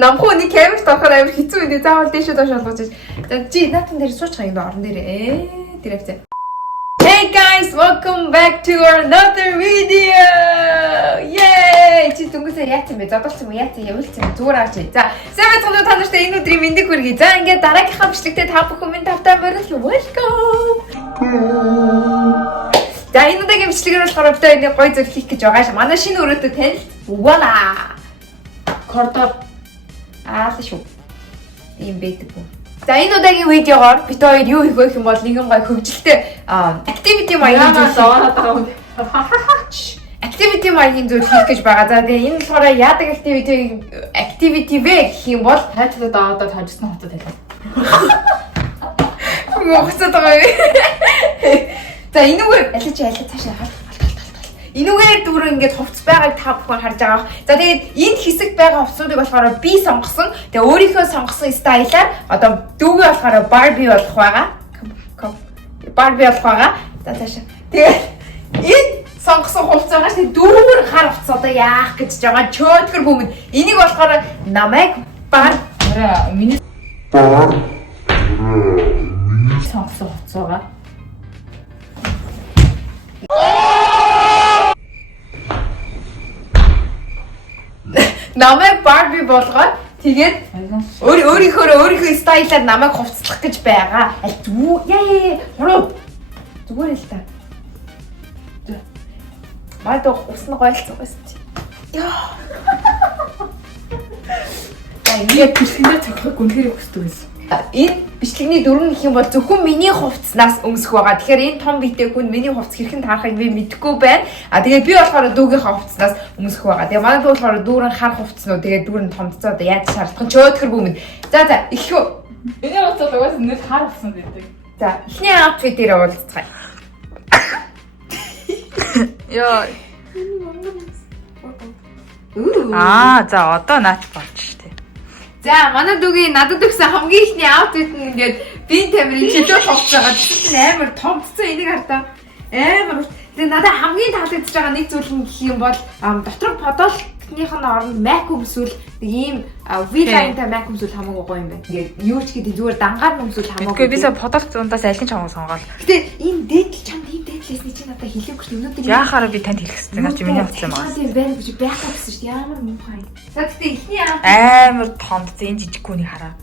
Намхуу нэг камерт орохоор амар хэцүү үедээ заавал дэшээ доош олгож. За чи наатан дээр суучих юм орон дээр. Тэр авцаа. Hey guys, welcome back to another video. Yay! Чи дүнгээсээ яатсан бэ? Зодолч юм уу? Яатсан явуулсан юм. Зүгээр авч. За, сайн байцгаана уу та нартай энэ өдрийн мэндийг хүргэе. За, ингээд дараагийнхаа бичлэгтээ та бүхэн минь тавтай мөрөл welcome. За, энэ удаагийн бичлэгээр болохоор бид нэг гоё зүйл хийх гэж байгаа ш. Манай шинэ өрөөдөө танил. Voila! Кордор шүү. Ийм байдаг юм. За энэ удаагийн видеогоор бид хоёр юу хийх вэ гэх юм бол нэгэн гоё хөгжилтэй activity маягийн зүйл activity маягийн зүйл хийх гэж байгаа. За тэгээ энэ болохоор яадаг activity вэ гэх юм бол тайлбар даадаа тажсан хотод байлаа. Моцод байгаа. За энүүгээр аль цаашаа хал. Энүүгээр дүүрэн ингээд хувцс байгааг та бүхэн харж байгаа. За тэгээд энд хэсэг байгаа хувцсуудыг болохоор би сонгосон. Тэгээ өөрийнхөө сонгосон стайлаар одоо дүүгээ болохоор Barbie болох байгаа. Barbie болох байгаа. За цаашаа. Тэгээд энэ сонгосон хувцсаагаас дүүр хар хувцс одоо яах гэж байгаа чөтгөр хүмүүд. Энийг болохоор намайг миний сонгосон хувцсаагаа намайг Barbie болгоод тэгээд өөрийнхөө стайлаар намайг хувцлах гэж байгаа. Аль хуруу зүгээр л та. Мадо усна гойлцсон байсан чи. Яа. Ингээд бичлэгээ цогцох үнэхээр хүсдэг байсан. Энэ бичлэгний дөрөв гэх юм бол зөвхөн миний хувцснаас өмсөх байгаа. Тэгэхээр энэ том биетэй хүн миний хувцс хэрхэн таарахыг би мэдэхгүй байна. Тэгээд би болохоор дүүгийнхаа хувцснаас өмсөх байгаа. Тэгээ манай дүү болохоор дүүрэн хар хувцснуу. Тэгээд дүүрэн томцоо одоо яаж шаардах чөтгөр бүмэд. За эхлэв. Миний хувцс бол угаасаа нэг хар хувцсан байдаг. За эхний аутфит дээр уулзцгаая. Яа. За одоо наач болж штэ. За манай дүүгийн надад өгсөн хамгийн ихний аутфит нь ингээд би тамирын чөлөө хувцсаагаад амар томцсон энийг хардаа. Амар. Тэгээ надад хамгийн таалагдж байгаа нэг зүйл нь гэх юм бол дотор подолкных нь оронд мак өмсвөл нэг ийм V-line-тай мак өмсвөл хамаагүй гоё юм байна. Ингээд юу ч гэдэг зүгээр дангаар өмсвөл хамаагүй. Гэхдээ бисаа подолк зундаас аль нь чамаа сонгоол. Гэтэ ийм дээдл чамд ийм дээдлээсний чи надад хэлээгүй шүү. Өнөөдөр яахаараа би танд хэлэх гэсэн. Наа чи миний хувцас юм аа. Тийм байна гэж байхгүй гэсэн шүү. Ямар муухай. За гэтэ ихний амар томд зэн жижиггүүнийг хараа.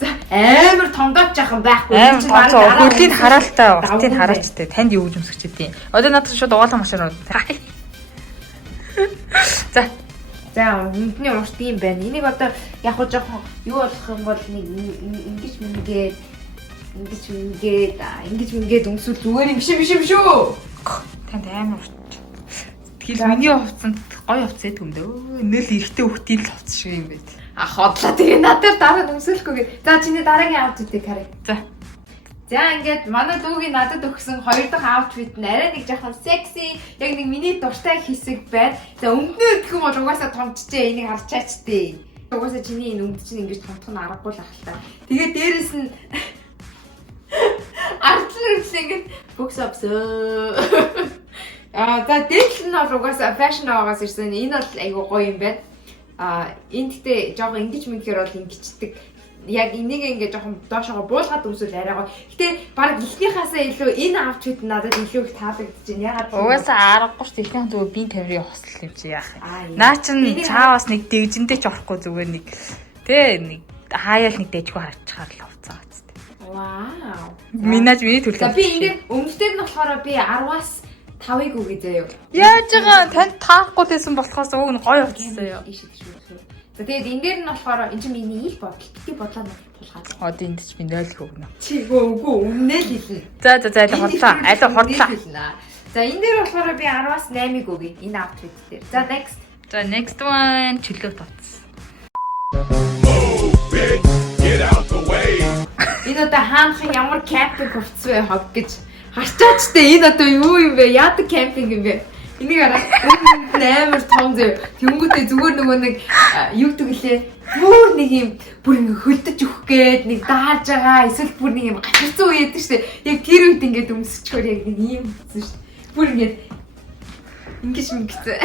За амар томдооч жахан байхгүй. Хөдөлийг хараалтай, утыг хараачтай. Танд юу гэж өмсөж чийдیں۔ Одоо надад шууд угаалга машин руу. За бидний урт юм байна. Энийг одоо яг хуу жоохон юу болох юм бол нэг ингэж мингээд өмсвөл зүгээр юм биш шүү. Танд амар урт. Тэгэл миний хувцсанд гоё хувцас эд юм дөө. Нэл эрэгтэй хүүхдийн л хувцас шиг юм байт. Хотлоо тэгээ надад дараа нь өмсөөлөхгүйгээ. За чиний дараагийн аутфитыг харъя. За ингээд манай дүүгийн надад өгсөн хоёр дахь аутфит нь арай нэг жоохон секси, яг нэг миний дуртай хэсэг байна. За өмднөө гэх юм бол угаасаа томчжээ. Энийг харчаач тээ. Угаасаа чиний энэ өмд чинь ингэж томтох нь аргагүй л ахaltaа. Тэгээ дээрэс нь артлаарч ингэж бокс апсоо. За дээдл нь бол угаасаа фэшн байгаас ирсэн. Энэ бол айгуу гоё юм байна. Энэ гэхдээ жоохон ингэж мэгхээр бол ингэчдэг. Яг энийг ингээ жоохон доошоо буулгаад өмсвөл арай гоё. Гэтэ баг ихнийхаасаа илүү энэ аутфит надад илүү их таалагдаж байна. Ягаад угаасаа аргагүй шүү. Ихнийх зүгээр би тавирын хосл юм чи яах юм. Наа чин чаавас нэг дэгжиндээ ч орохгүй зүгээр нэг нэг хаяал нэг дэжгүй харчихаар л хувцаа гэжтэй. Вау. Миний төлөв. За би энэ өмсдөг нь болохоор би 10-аас 5-ыг үгүй заяа. Яаж байгаа танд таахгүй байсан болохоос уг нь гоё хувцсан юу. За тэгээд энэ дээр нь болохоор энэ чинь миний ил бодол. Бити бодлоо тулгаад. Одоо энд ч би 0 их өгнө. Чи үгүй өмнөө л хэлнэ. За хурлаа. Хурлаа. За энэ дээр болохоор би 10-аас 8-ыг өгье. Энэ аутфит дээр. За next. За next one чөлөө тавц. Энэ одоо хаанхан ямар кемпинг хувцас вэ хог гэж харчаач тээ. Энэ одоо юу юм бэ? Яадаг кемпинг юм бэ? Энийг хараа амар том зөө. Тэнгүүтээ зүгээр нөгөө нэг юу гэдэг лээ. Бүр нэг юм бүр ингэ хөлдөж өгөх гээд нэг дааж байгаа. Эсвэл бүр нэг юм гачирсан үе яадаг штэ. Яг тэр үед ингэ өмсөчгөр яг нэг юм хэвсэн штэ. Бүр ингэ Ингэж мэгцээ.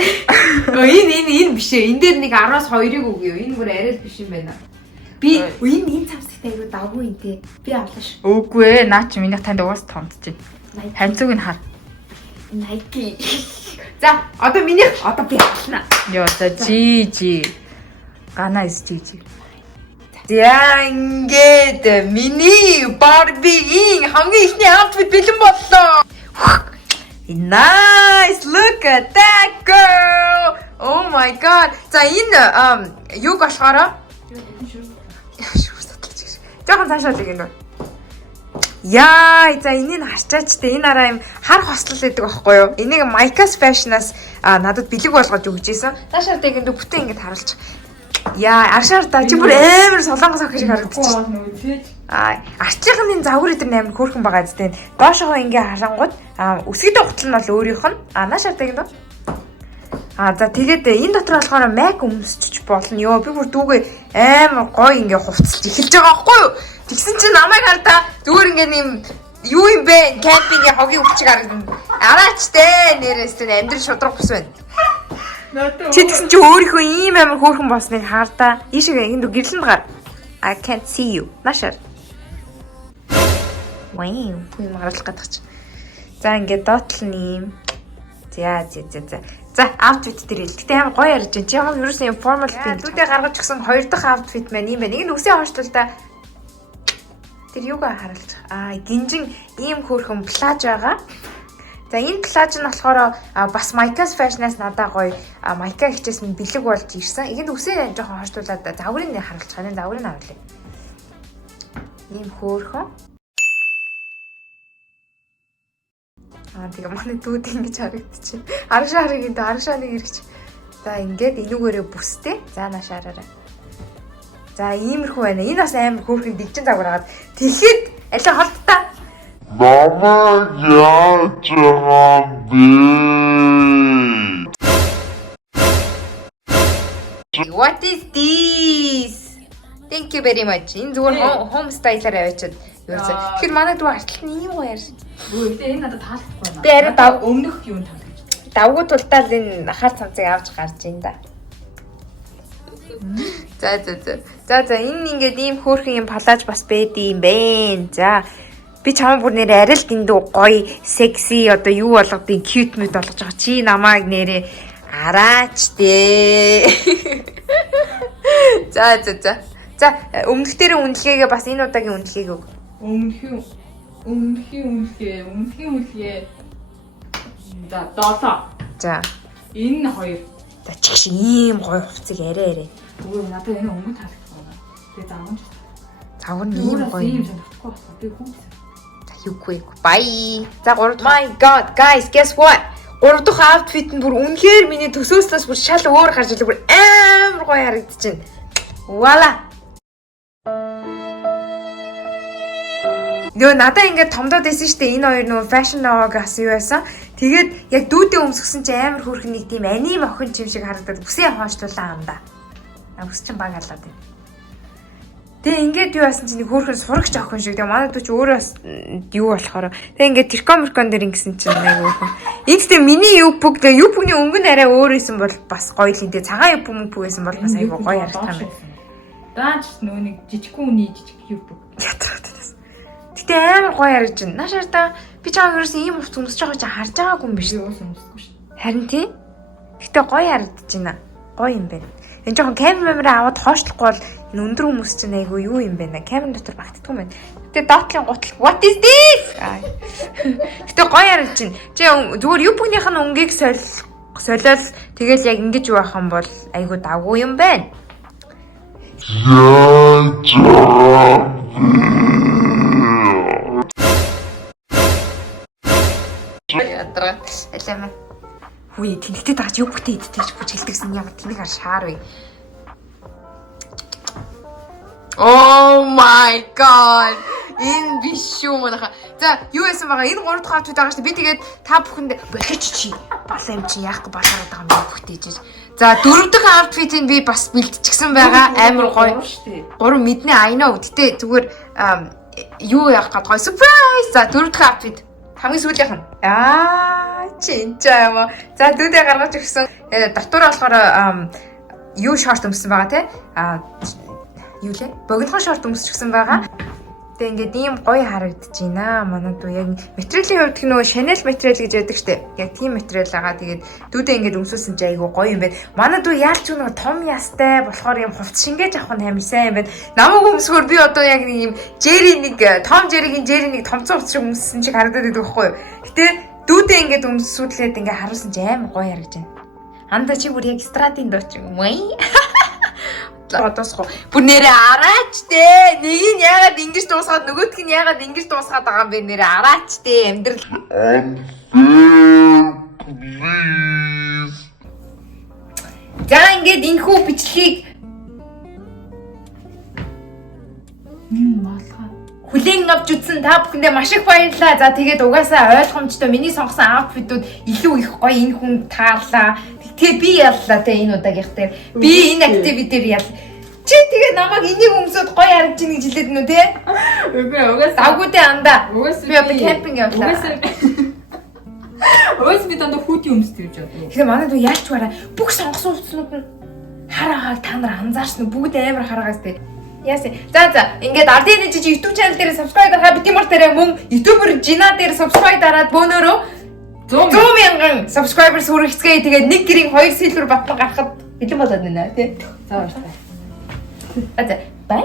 Энэ биш ээ. Энэ дээр нэг 10-аас 2-ыг өгөө. Энэ бүр арай л биш юм байна. Би энэ цамцтай айгуу давгүй юм те. Би авлаа ш. Үгүй ээ, наа чи миний танд уус томдож байна. Хамцуг нь хар. Nike. За, одоо би авлаа. Йоо, за жи. Гана стиж. За ингээд миний Barbie-ийн хамгийн ихний outfit бэлэн боллоо. Nice, look at that girl. Oh my god. За энэ юг болохоор жоохон цаашаа л гинэ. Яа, за энийг харчаач те. Энэ араа юм хар хослол гэдэг байхгүй юу? Энийг Micas Fashion-аас надад бэлэг болгоод өгч ийсэн. Цаашаа тэгээд бүтэн ингэж харуулчих. Яа, аршаар та чи бүр амар солонгос охин шиг харагдчих. Арчлахын загвар эдэр амар хөөрхөн байгаа зү. Доошоо ингээ харангууд өсгөдөө гутал нь бол өөрийнх нь. Наашаар тэгээд нөө. За тэгээд энэ дотор болохоор мак өмсчих болно. Йоо, би бүр дүүгээ амар гоё ингээ хувцалж эхэлж байгаа байхгүй юу? Тэгсэн чинь намайг хардаа зүгээр ингээ нэм юу юм бэ? Кемпингийн хогийн өвчиг харагдана. Араач дээ нэрээс нь амьдрал шудраг бус байна. Чи тэгсэн чи өөрийнхөө ийм амар хөөрхөн болсныг хаардаа. Ийшээ энд гэрлэнд гар. I can't see you. Нашаар. Вау, би магадлах гэдэг чи. За ингээд доотлол нэм. За. За, outfit дээр ил. Гэтэ амар гоё ярьж байна. Чи яг ерөөсөн юм formal fit. Түүдээ гаргаж өгсөн хоёр дахь outfit маань юм байна. Нэг нь үсээ хойшлуултаа. Тэр юугаа харуулж. Гинжин ийм хөөрхөн плаж байгаа. За энэ плаж нь болохоор бас Micas Fashion-аас надад гоё Mica хичээс минь бэлэг болж ирсэн. Энд үсээ жоохон хойшлуулад загварыг харуулж байгаа. Загварыг авлаа. Ийм хөөрхөн. Тэгээ манай дүүд ингэж харагдчих. Аргашаа харыг энэ аргашаа нэг иргэж. За ингээд энүүгээрээ бүстэй. За наашаараа. За иймэрхүү байна. Энэ бас амар хөөрхөн дэгжин загвар хагаад. Тэгэхэд алей холттой. Mama яаж байгаа бэ? What is this? Thank you very much. Энэ зүгээр home style-аар авчиад юу вэ? Тэгэхээр манай дүү арталт нь ийм гоё ярьж. Гэхдээ энэ надад таалагдахгүй байна. Би арай өмнөх юу таалагдчих. давгүй тултаад энэ хар цамцыг авч гарч ийн да. За энэ ингээд ийм хөөрхөн юм палаж бас бэди юм бэ. За би чамаа бүр нэрээ арай л дэндүү гоё, секси одоо юу болгодгийг cute мэд болгож байгаа. Чи намайг нэрээ араач дээ. За өмнөх дээр үнэлгээгээ бас энэ удаагийн үнэлгээг өг. Өмнөхийн үнэлгээ. За 7. За энэ 2. за чигш ийм гоё хувцыг арай. Үгүй надад энэ өмнө таалагдахгүй байна. Тэгээ заавч. Завар нь ийм гоё. Ийм санагдахгүй байна. Би хүн. Юугүй. Bye. За 3 My god, guys, guess what? 3 дахь outfit нь бүр үнэхээр миний төсөөснөөс бүр шал өөр гарч ирлээ. Бүр амар гоё харагдчихэв. Voila. Нөө надаа ингээд томдоод байсан шүү дээ. Энэ хоёр нөө fashion nova-гаас юу байсан. Тэгээд яг дүүдээ өмсгсөн чи амар хөөрхөн нэг тийм аним охин чим шиг харагдаад бүсээ хоочлуулаа юм да. Бүс чин баг алаад байна. Тэгээ ингээд юу байсан чи нэг хөөрхөн сурагч охин шиг. Тэгээ манай дүү чи өөрөө юу болохоор. Тэгээ ингээд тэркомеркон дээр ингэсэн чинь нэг хөөрхөн. Энд тийм миний юпг тэгээ юпгний өнгө нь арай өөр исэн бол бас гоё л энэ. Цагаан юпг байсан бол бас айгүй гоё харагдах юм байна. Даач нөө нэг жижигхэн үний жижиг юпг. Гэтэ амар гоё харагдаж байна. Наашаар та би чамаа ерөөсөн ийм хувц өмсөж байгаа чи харж байгаагүй юм биш үү? Өмсөхгүй шүү. Харин тий. Гэтэ гоё харагдаж байна. Гоё юм байна. Энэ жоохон камер аваад хоошлохгүй бол энэ өндөр хүмүүс чинь айгүй юу юм бэ? Камер дотор багтдаг юм байна. Гэтэ доотлын гутал what is this? Гэтэ гоё харагдаж байна. Чи зүгээр юпгнийх нь өнгийг солиол тэгэл яг ингэж юу байх юм бол айгүй давгүй юм байна. Ядраа. Алаа. Хүй тэнхтэй таач юу бүтэд идэж бүжгэлдэгсэн юм тэнийг ар шаар вэ. Oh my god. Энэ биш шүү манайха. За юу яасан байгаа? Энэ 3 дахь outfit байгаа шүү. Би тэгээд та бүхэнд болооч чи. Бол юм чи яахгүй болоод байгаа юм бүхтэйж. За 4 дахь outfit-ийг би бас бэлтчихсэн байгаа. Амар гоё шүү. 3 мэднэ I know. Гэтэ зүгээр юу яах гээд гоё surprise. За 4 дахь outfit. Хамгийн сүүлийнх нь. Чинчаа юм уу. За дүүдээ гаргаж өгсөн. Дотор болохоор юу шорт өмссөн байгаа те. Юу лээ? Богинохон шорт өмсчихсэн байгаа. Тэгээ ингээд ийм гоё харагдаж байна. Манай дүү яг материалын хувьд нөгөө Chanel материал гэж яддаг штэ. Яг тийм материал байгаа. Тэгээд дүүдээ ингээд өмсүүлсэн чи айгу гоё юм байна. Манай дүү яалч нөгөө том ястай болохоор юм хувц шингээж авах нь амар сайн юм байна. Намайг өмсгөр би одоо яг нэг юм том Jerry-гийн нэг томцоо хувц шиг өмссөн чиг харагдаад байдаг байхгүй юу? Гэтэ дүүдээ ингээд өмсүүлээд ингээд харуулсан чи амар гоё харагдаж байна. Анда чи бүр яг стратын дууч юм уу? Одоосго. Бүр нэрээ араач дээ. Нэг нь яагаад ингэж дуусгаад нөгөөх нь яагаад ингэж дуусгаад байгаа юм бэ? Нэрээ араач дээ. Амьдрал. Please. За ингээд энэхүү бичлэгийг хүлээн авч үзсэн та бүхэндээ маш их баярлалаа. За тэгээд угаасаа ойлгомжтой миний сонгосон аутфитууд илүү их гоё энэ хүн таарлаа. Тэгээ би яллаа те энэ удаагийнх дээр. Би энэ активитээр ял. Чи тэгээ намайг энийг өмсөд гоё харагдаж ийн гэж хэлээд нү те. Үгүй угаасаа. Дагуудын андаа. Угаасаа Би одоо кемпинг явлаа. Угаасаа би дандаа хүүтийн өмсдөг гэж бодлоо. Тэгэхээр манай дүү яалч бараа бүх сонгосон утаснууд нь хараагааг та нар анзаарсан бүгд амар хараагаас те. Яасан. За ингээд Ардын жижиг YouTube channel дээр subscribe дарахаа битэмар дээр мөн YouTuber Жина дээр subscribe дараад бөөнөрөө 100,000 subscribers хүргэцгээе. Тэгээд нэг гэрийн 2 silver батлан гарахад бэлэн болоод байна тий. За баярлалаа. За бай.